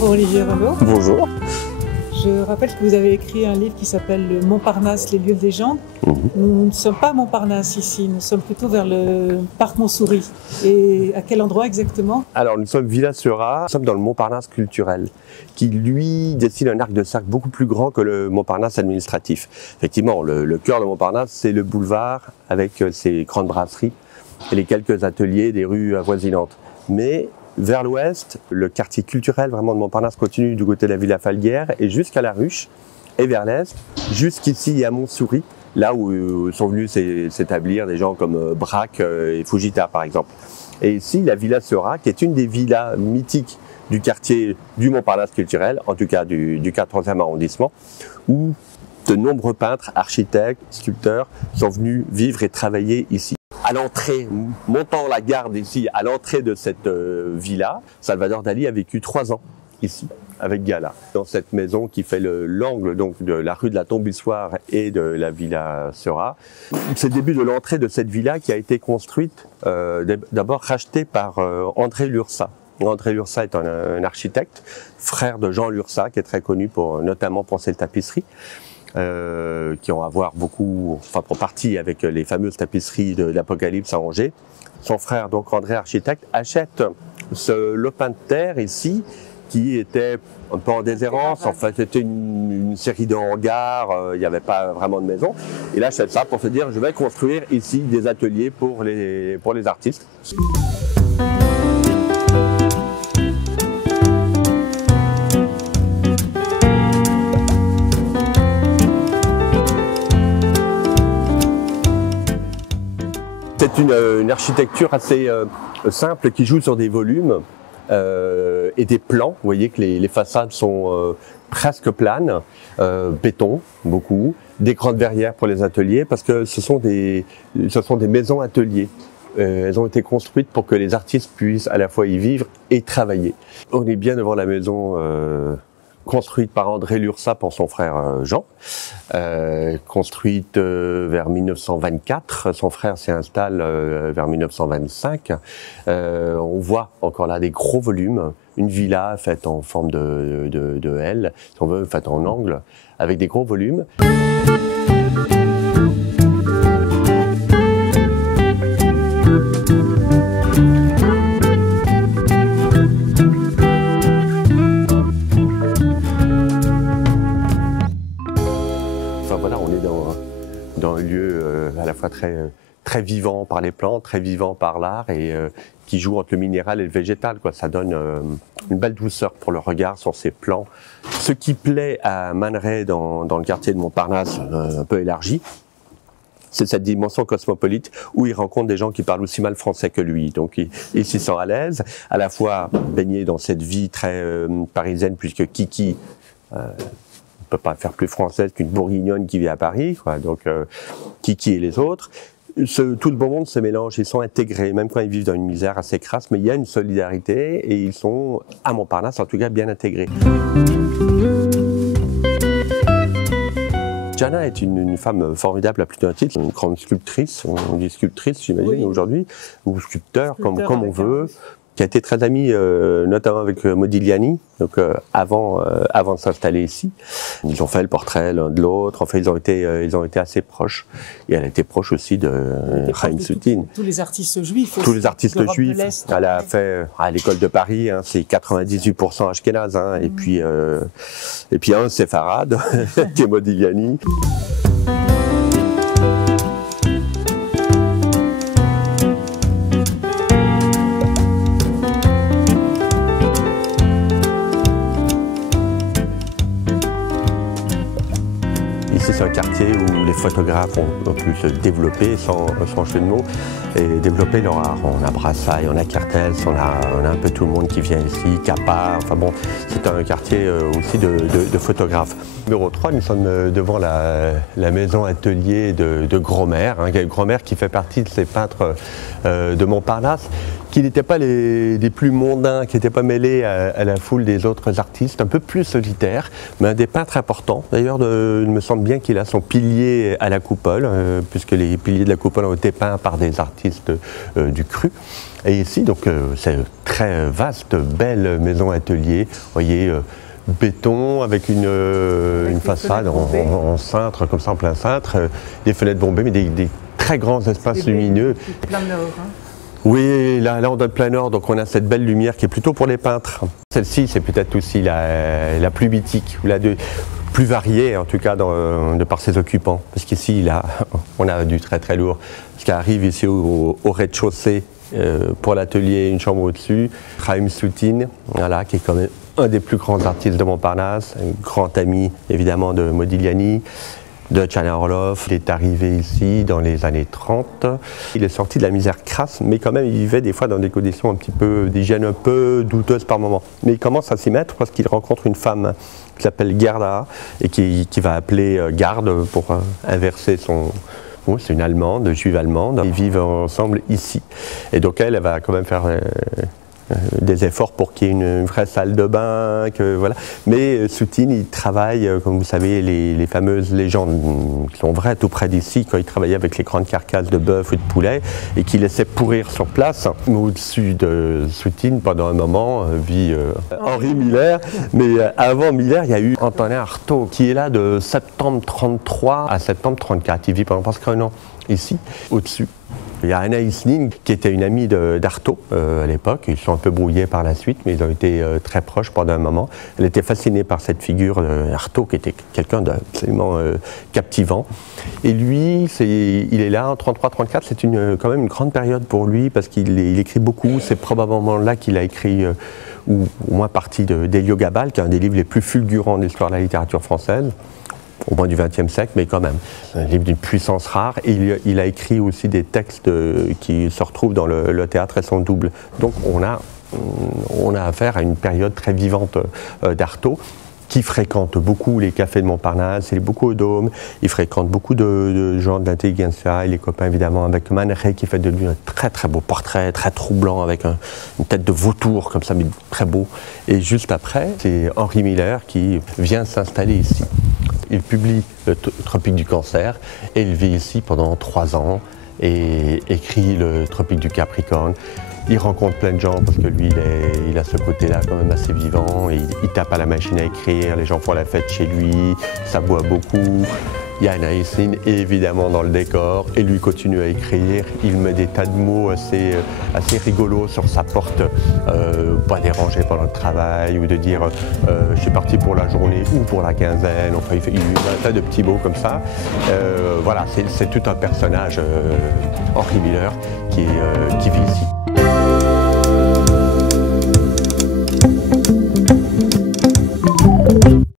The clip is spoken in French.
Bonjour Olivier Renaud. Bonjour. Je rappelle que vous avez écrit un livre qui s'appelle Montparnasse, les lieux de légende. Nous ne sommes pas à Montparnasse ici, nous sommes plutôt vers le parc Montsouris. Et à quel endroit exactement? Alors nous sommes Villa-Seurat, nous sommes dans le Montparnasse culturel, qui lui dessine un arc de cercle beaucoup plus grand que le Montparnasse administratif. Effectivement, le cœur de Montparnasse, c'est le boulevard avec ses grandes brasseries et les quelques ateliers des rues avoisinantes. Mais vers l'ouest, le quartier culturel vraiment de Montparnasse continue du côté de la Villa Falguière et jusqu'à la Ruche, et vers l'est, jusqu'ici à Montsouris, là où sont venus s'établir des gens comme Braque et Fujita par exemple. Et ici, la Villa Seurat, qui est une des villas mythiques du quartier du Montparnasse culturel, en tout cas du 14e arrondissement, où de nombreux peintres, architectes, sculpteurs sont venus vivre et travailler ici. À l'entrée, montant la garde ici, à l'entrée de cette villa, Salvador Dali a vécu 3 ans ici, avec Gala, dans cette maison qui fait l'angle donc de la rue de la Tombussoire et de la Villa Seurat. C'est le début de l'entrée de cette villa qui a été construite, d'abord rachetée par André Lursa. André Lursa est un architecte, frère de Jean Lursa, qui est très connu notamment pour ses tapisseries. Qui ont à voir beaucoup, enfin pour partie avec les fameuses tapisseries de l'Apocalypse à Angers. Son frère, donc André architecte, achète ce lopin de terre ici, qui était un peu en déshérence. En fait, c'était une série de hangars, il n'y avait pas vraiment de maison. Il achète ça pour se dire, je vais construire ici des ateliers pour les artistes. C'est une architecture assez simple qui joue sur des volumes et des plans. Vous voyez que les façades sont presque planes, béton beaucoup, des grandes verrières pour les ateliers parce que ce sont des maisons ateliers. Elles ont été construites pour que les artistes puissent à la fois y vivre et travailler. On est bien devant la maison construite par André Lursa pour son frère Jean, construite vers 1924. Son frère s'y installe vers 1925. On voit encore là des gros volumes, une villa faite en forme de L, si on veut, faite en angle, avec des gros volumes. Dans un lieu à la fois très vivant par les plantes, très vivant par l'art et qui joue entre le minéral et le végétal, quoi. Ça donne une belle douceur pour le regard sur ces plans. Ce qui plaît à Man Ray dans le quartier de Montparnasse, un peu élargi, c'est cette dimension cosmopolite où il rencontre des gens qui parlent aussi mal français que lui. Donc il s'y sent à l'aise, à la fois baigné dans cette vie très parisienne puisque Kiki ne peut pas faire plus française qu'une bourguignonne qui vit à Paris, quoi. Donc Kiki et les autres. Tout le bon monde se mélange, ils sont intégrés, même quand ils vivent dans une misère assez crasse, mais il y a une solidarité et ils sont, à Montparnasse en tout cas, bien intégrés. Jana est une femme formidable à plus d'un titre, une grande sculptrice, on dit sculptrice j'imagine aujourd'hui, ou sculpteur comme on veut, qui a été très amie notamment avec Modigliani, donc avant de s'installer ici. Ils ont fait le portrait l'un de l'autre, enfin ils ont été assez proches. Et elle était proche aussi de Chaim Soutine. Tous les artistes juifs. Tous les artistes juifs. Elle a fait à l'école de Paris, hein, c'est 98% ashkénaze, hein, et puis un séfarade, qui est Modigliani. C'est un quartier où les photographes ont pu se développer sans jeu de mots et développer leur art. On a Brassailles, on a Kertész, on a un peu tout le monde qui vient ici, Capa, enfin bon, c'est un quartier aussi de photographes. Numéro 3, nous sommes devant la maison atelier de Grosmaire, hein, Grosmaire qui fait partie de ces peintres de Montparnasse qui n'étaient pas les plus mondains, qui n'étaient pas mêlés à la foule des autres artistes, un peu plus solitaires, mais un des peintres importants. D'ailleurs, il me semble bien qu'il a son pilier à la coupole, puisque les piliers de la coupole ont été peints par des artistes du Cru. Et ici, donc, c'est une très vaste, belle maison atelier. Vous voyez, béton avec une façade en cintre, comme ça, en plein cintre, des fenêtres bombées, mais des très grands espaces lumineux. Plein nord, hein. Oui, là on donne plein nord, donc on a cette belle lumière qui est plutôt pour les peintres. Celle-ci, c'est peut-être aussi la plus mythique, ou la plus variée en tout cas de par ses occupants. Parce qu'ici, on a du très très lourd. Ce qui arrive ici au rez-de-chaussée, pour l'atelier, une chambre au-dessus, Chaim Soutine, voilà, qui est quand même un des plus grands artistes de Montparnasse, un grand ami évidemment de Modigliani, de Tchana Orloff. Il est arrivé ici dans les années 30. Il est sorti de la misère crasse, mais quand même il vivait des fois dans des conditions un petit peu d'hygiène un peu douteuses par moment. Mais il commence à s'y mettre parce qu'il rencontre une femme qui s'appelle Gerda et qui va appeler Garde pour inverser son... Bon, c'est une Allemande, juive allemande. Ils vivent ensemble ici. Et donc elle va quand même faire des efforts pour qu'il y ait une vraie salle de bain, voilà. Mais Soutine, il travaille, comme vous savez, les fameuses légendes qui sont vraies tout près d'ici, quand il travaillait avec les grandes carcasses de bœuf ou de poulet, et qu'il laissait pourrir sur place. Au-dessus de Soutine, pendant un moment, vit Henri Miller, mais avant Miller, il y a eu Antonin Artaud, qui est là de septembre 33 à septembre 34. Il vit pendant presque un an ici, au-dessus. Il y a Anaïs Nin, qui était une amie d'Artaud à l'époque. Ils sont un peu brouillés par la suite, mais ils ont été très proches pendant un moment. Elle était fascinée par cette figure d'Artaud, qui était quelqu'un d'absolument captivant. Et lui, il est là en 33-34. C'est quand même une grande période pour lui, parce qu'il écrit beaucoup. C'est probablement là qu'il a écrit, ou au moins partie d'Héliogabal, qui est un des livres les plus fulgurants de l'histoire de la littérature française, au moins du XXe siècle, mais quand même. Un livre d'une puissance rare. Et il a écrit aussi des textes qui se retrouvent dans le théâtre et son double. Donc on a affaire à une période très vivante d'Artaud, qui fréquente beaucoup les cafés de Montparnasse, il est beaucoup au Dôme, il fréquente beaucoup de gens de l'intelligentsia, il est copain évidemment avec Man Ray, qui fait de lui un très très beau portrait, très troublant, avec une tête de vautour comme ça, mais très beau. Et juste après, c'est Henri Miller qui vient s'installer ici. Il publie Le Tropique du Cancer et il vit ici pendant 3 ans et écrit Le Tropique du Capricorne. Il rencontre plein de gens parce que lui, il a ce côté-là quand même assez vivant. Il tape à la machine à écrire, les gens font la fête chez lui, ça boit beaucoup. Il y a Anaïs Nin évidemment dans le décor et lui continue à écrire. Il met des tas de mots assez rigolos sur sa porte, pas déranger pendant le travail ou de dire je suis parti pour la journée ou pour la quinzaine. Enfin, il met un tas de petits mots comme ça. Voilà, c'est tout un personnage, Henri Miller, qui vit ici.